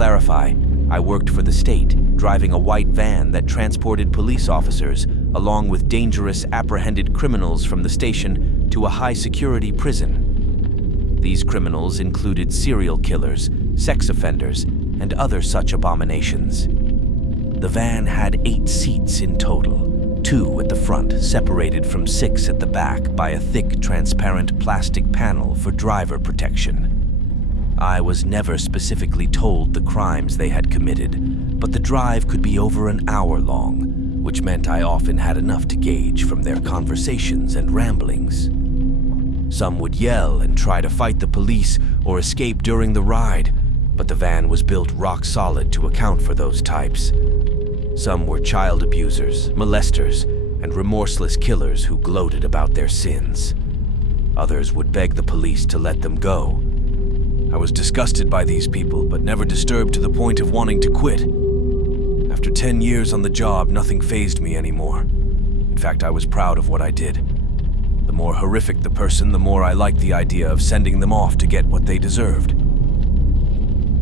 clarify, I worked for the state, driving a white van that transported police officers along with dangerous apprehended criminals from the station to a high-security prison. These criminals included serial killers, sex offenders, and other such abominations. The van had 8 seats in total, 2 at the front, separated from 6 at the back by a thick, transparent plastic panel for driver protection. I was never specifically told the crimes they had committed, but the drive could be over an hour long, which meant I often had enough to gauge from their conversations and ramblings. Some would yell and try to fight the police or escape during the ride, but the van was built rock solid to account for those types. Some were child abusers, molesters, and remorseless killers who gloated about their sins. Others would beg the police to let them go. I was disgusted by these people, but never disturbed to the point of wanting to quit. After 10 years on the job, nothing fazed me anymore. In fact, I was proud of what I did. The more horrific the person, the more I liked the idea of sending them off to get what they deserved.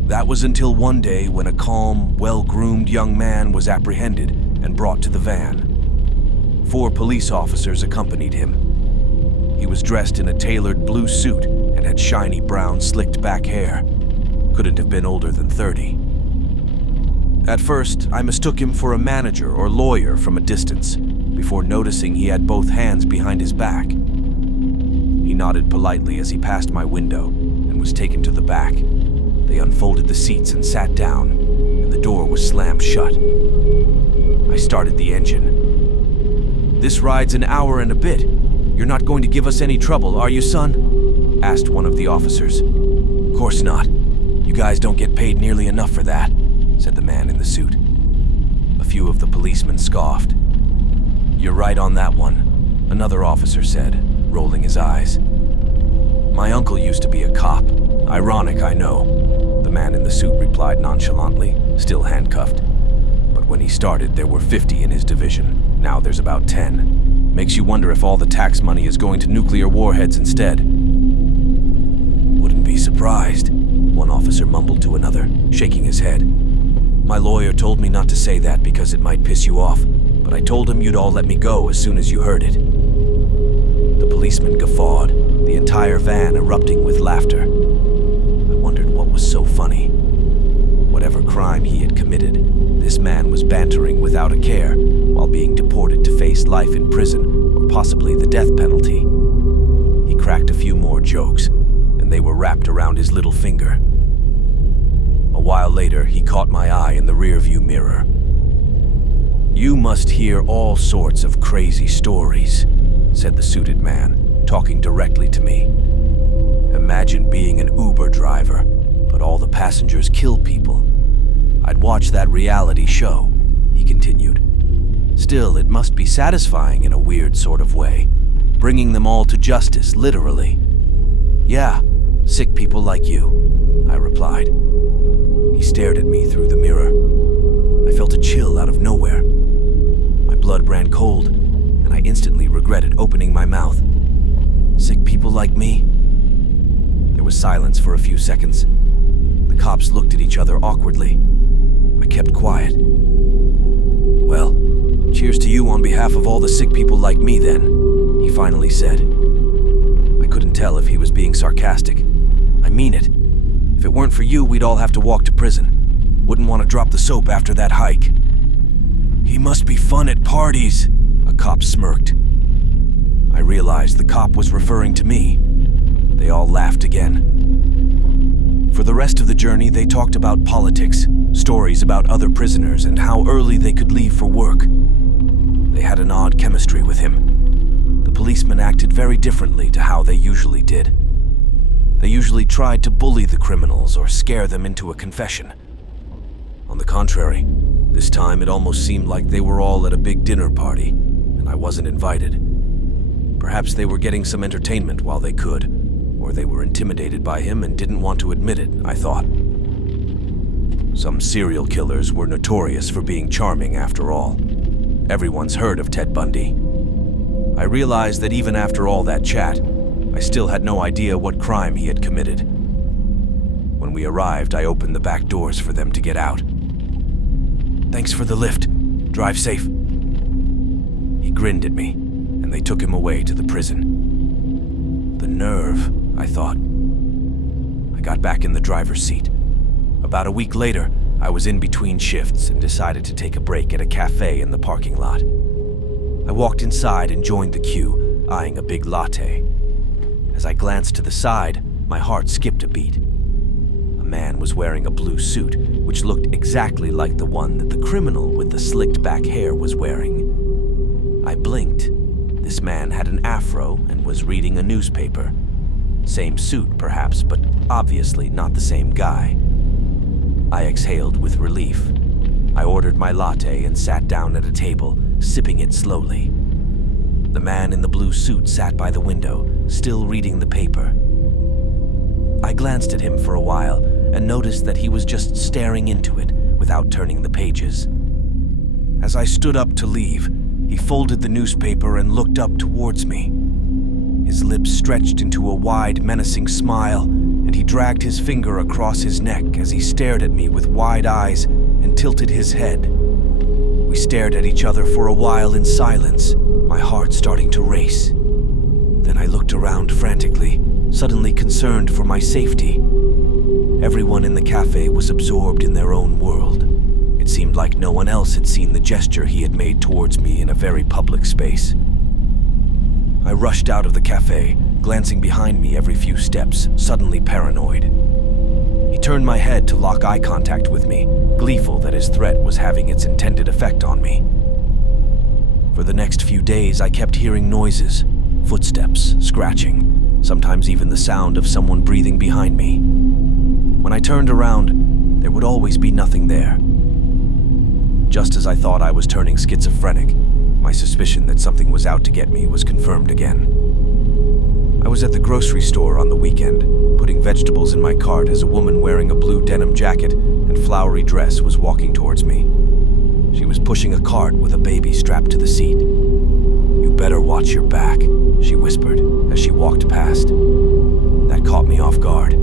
That was until one day when a calm, well-groomed young man was apprehended and brought to the van. 4 police officers accompanied him. He was dressed in a tailored blue suit and had shiny brown slicked back hair. Couldn't have been older than 30. At first, I mistook him for a manager or lawyer from a distance, before noticing he had both hands behind his back. He nodded politely as he passed my window and was taken to the back. They unfolded the seats and sat down, and the door was slammed shut. I started the engine. "This ride's an hour and a bit. You're not going to give us any trouble, are you, son?" asked one of the officers. "Course not. You guys don't get paid nearly enough for that," said the man in the suit. A few of the policemen scoffed. "You're right on that one," another officer said, rolling his eyes. "My uncle used to be a cop. Ironic, I know," the man in the suit replied nonchalantly, still handcuffed. "But when he started, there were 50 in his division. Now there's about 10. Makes you wonder if all the tax money is going to nuclear warheads instead." "Wouldn't be surprised," one officer mumbled to another, shaking his head. "My lawyer told me not to say that because it might piss you off, but I told him you'd all let me go as soon as you heard it." The policeman guffawed, the entire van erupting with laughter. I wondered what was so funny. Whatever crime he had committed, this man was bantering without a care while being deported to face life in prison or possibly the death penalty. He cracked a few more jokes, and they were wrapped around his little finger. A while later, he caught my eye in the rearview mirror. "You must hear all sorts of crazy stories," said the suited man, talking directly to me. "Imagine being an Uber driver, but all the passengers kill people. I'd watch that reality show," he continued. "Still, it must be satisfying in a weird sort of way, bringing them all to justice, literally." "Yeah, sick people like you," I replied. He stared at me through the mirror. I felt a chill out of nowhere. My blood ran cold, and I instantly regretted opening my mouth. Sick people like me? There was silence for a few seconds. The cops looked at each other awkwardly. I kept quiet. "Well, cheers to you on behalf of all the sick people like me then," he finally said. I couldn't tell if he was being sarcastic. "I mean it. If it weren't for you, we'd all have to walk to prison. Wouldn't want to drop the soap after that hike." "He must be fun at parties," a cop smirked. I realized the cop was referring to me. They all laughed again. For the rest of the journey, they talked about politics, stories about other prisoners, and how early they could leave for work. They had an odd chemistry with him. The policemen acted very differently to how they usually did. They usually tried to bully the criminals or scare them into a confession. On the contrary, this time it almost seemed like they were all at a big dinner party, and I wasn't invited. Perhaps they were getting some entertainment while they could, or they were intimidated by him and didn't want to admit it, I thought. Some serial killers were notorious for being charming after all. Everyone's heard of Ted Bundy. I realized that even after all that chat, I still had no idea what crime he had committed. When we arrived, I opened the back doors for them to get out. "Thanks for the lift. Drive safe." He grinned at me, and they took him away to the prison. The nerve, I thought. I got back in the driver's seat. About a week later, I was in between shifts and decided to take a break at a cafe in the parking lot. I walked inside and joined the queue, eyeing a big latte. As I glanced to the side, my heart skipped a beat. A man was wearing a blue suit, which looked exactly like the one that the criminal with the slicked back hair was wearing. I blinked. This man had an afro and was reading a newspaper. Same suit, perhaps, but obviously not the same guy. I exhaled with relief. I ordered my latte and sat down at a table, sipping it slowly. The man in the blue suit sat by the window, still reading the paper. I glanced at him for a while and noticed that he was just staring into it without turning the pages. As I stood up to leave, he folded the newspaper and looked up towards me. His lips stretched into a wide, menacing smile, and he dragged his finger across his neck as he stared at me with wide eyes and tilted his head. We stared at each other for a while in silence, my heart starting to race. Then I looked around frantically, suddenly concerned for my safety. Everyone in the cafe was absorbed in their own world. It seemed like no one else had seen the gesture he had made towards me in a very public space. I rushed out of the cafe, glancing behind me every few steps, suddenly paranoid. He turned my head to lock eye contact with me, gleeful that his threat was having its intended effect on me. For the next few days, I kept hearing noises, footsteps, scratching, sometimes even the sound of someone breathing behind me. When I turned around, there would always be nothing there. Just as I thought I was turning schizophrenic, my suspicion that something was out to get me was confirmed again. I was at the grocery store on the weekend, putting vegetables in my cart as a woman wearing a blue denim jacket and flowery dress was walking towards me. She was pushing a cart with a baby strapped to the seat. "You better watch your back," she whispered as she walked past. That caught me off guard.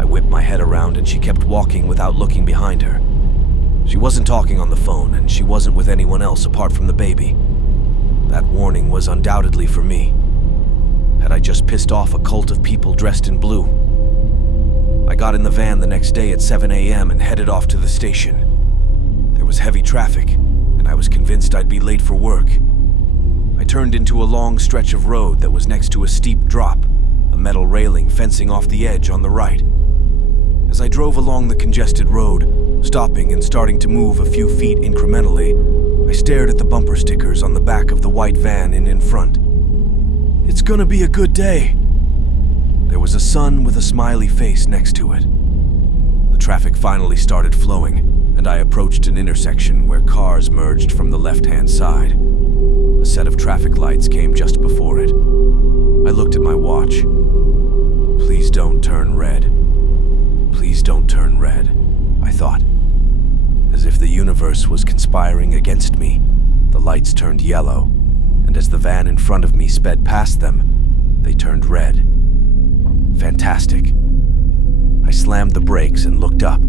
I whipped my head around and she kept walking without looking behind her. She wasn't talking on the phone, and she wasn't with anyone else apart from the baby. That warning was undoubtedly for me. Had I just pissed off a cult of people dressed in blue? I got in the van the next day at 7 a.m. and headed off to the station. There was heavy traffic, and I was convinced I'd be late for work. I turned into a long stretch of road that was next to a steep drop, a metal railing fencing off the edge on the right. As I drove along the congested road, stopping and starting to move a few feet incrementally, I stared at the bumper stickers on the back of the white van in front. "It's gonna be a good day." There was a sun with a smiley face next to it. The traffic finally started flowing, and I approached an intersection where cars merged from the left-hand side. A set of traffic lights came just before it. I looked at my watch. "Please don't turn red. Please don't turn red," I thought. As if the universe was conspiring against me, the lights turned yellow, and as the van in front of me sped past them, they turned red. Fantastic. I slammed the brakes and looked up.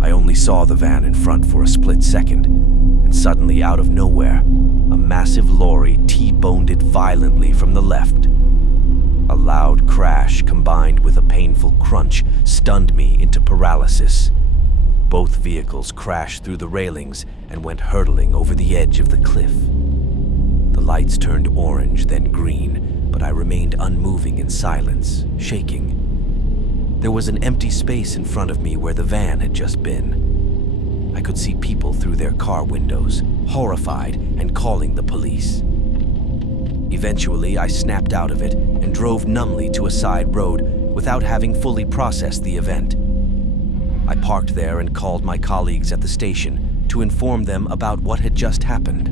I only saw the van in front for a split second, and suddenly out of nowhere, a massive lorry T-boned it violently from the left. A loud crash combined with a painful crunch stunned me into paralysis. Both vehicles crashed through the railings and went hurtling over the edge of the cliff. The lights turned orange, then green, but I remained unmoving in silence, shaking. There was an empty space in front of me where the van had just been. I could see people through their car windows, horrified and calling the police. Eventually, I snapped out of it and drove numbly to a side road without having fully processed the event. I parked there and called my colleagues at the station to inform them about what had just happened.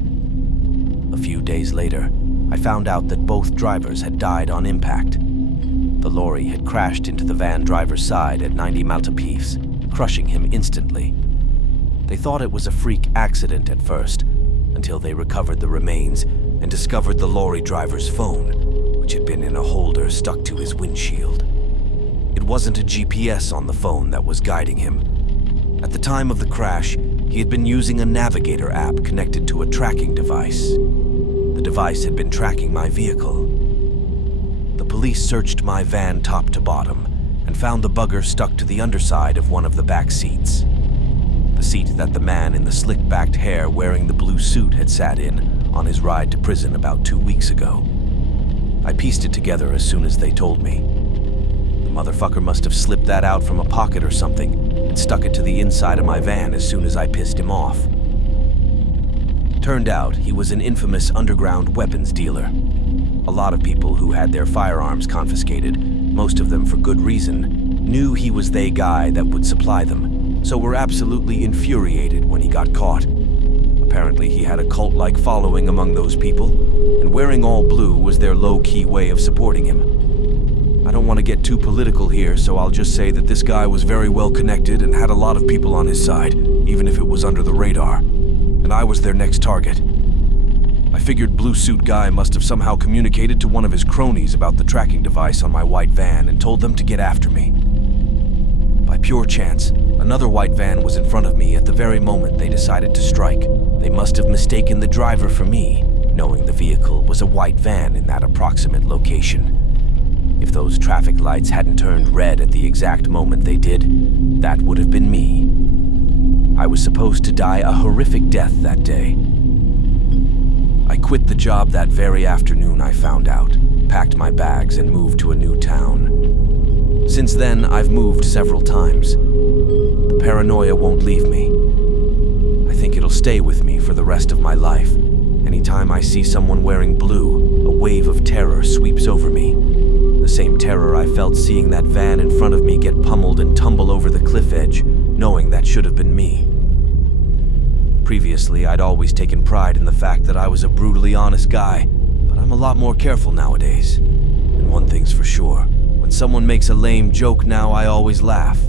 A few days later, I found out that both drivers had died on impact. The lorry had crashed into the van driver's side at 90 mph, crushing him instantly. They thought it was a freak accident at first, until they recovered the remains and discovered the lorry driver's phone, which had been in a holder stuck to his windshield. It wasn't a GPS on the phone that was guiding him. At the time of the crash, he had been using a navigator app connected to a tracking device. The device had been tracking my vehicle. The police searched my van top to bottom and found the bugger stuck to the underside of one of the back seats. The seat that the man in the slick-backed hair wearing the blue suit had sat in on his ride to prison about 2 weeks ago. I pieced it together as soon as they told me. The motherfucker must have slipped that out from a pocket or something and stuck it to the inside of my van as soon as I pissed him off. Turned out he was an infamous underground weapons dealer. A lot of people who had their firearms confiscated, most of them for good reason, knew he was the guy that would supply them, so were absolutely infuriated when he got caught. Apparently he had a cult-like following among those people, and wearing all blue was their low-key way of supporting him. I don't want to get too political here, so I'll just say that this guy was very well connected and had a lot of people on his side, even if it was under the radar. And I was their next target. I figured Blue Suit Guy must have somehow communicated to one of his cronies about the tracking device on my white van and told them to get after me. By pure chance, another white van was in front of me at the very moment they decided to strike. They must have mistaken the driver for me, knowing the vehicle was a white van in that approximate location. If those traffic lights hadn't turned red at the exact moment they did, that would have been me. I was supposed to die a horrific death that day. I quit the job that very afternoon, I found out, packed my bags and moved to a new town. Since then, I've moved several times. The paranoia won't leave me. I think it'll stay with me for the rest of my life. Anytime I see someone wearing blue, a wave of terror sweeps over me. The same terror I felt seeing that van in front of me get pummeled and tumble over the cliff edge, knowing that should have been me. Previously, I'd always taken pride in the fact that I was a brutally honest guy, but I'm a lot more careful nowadays. And one thing's for sure, when someone makes a lame joke now, I always laugh.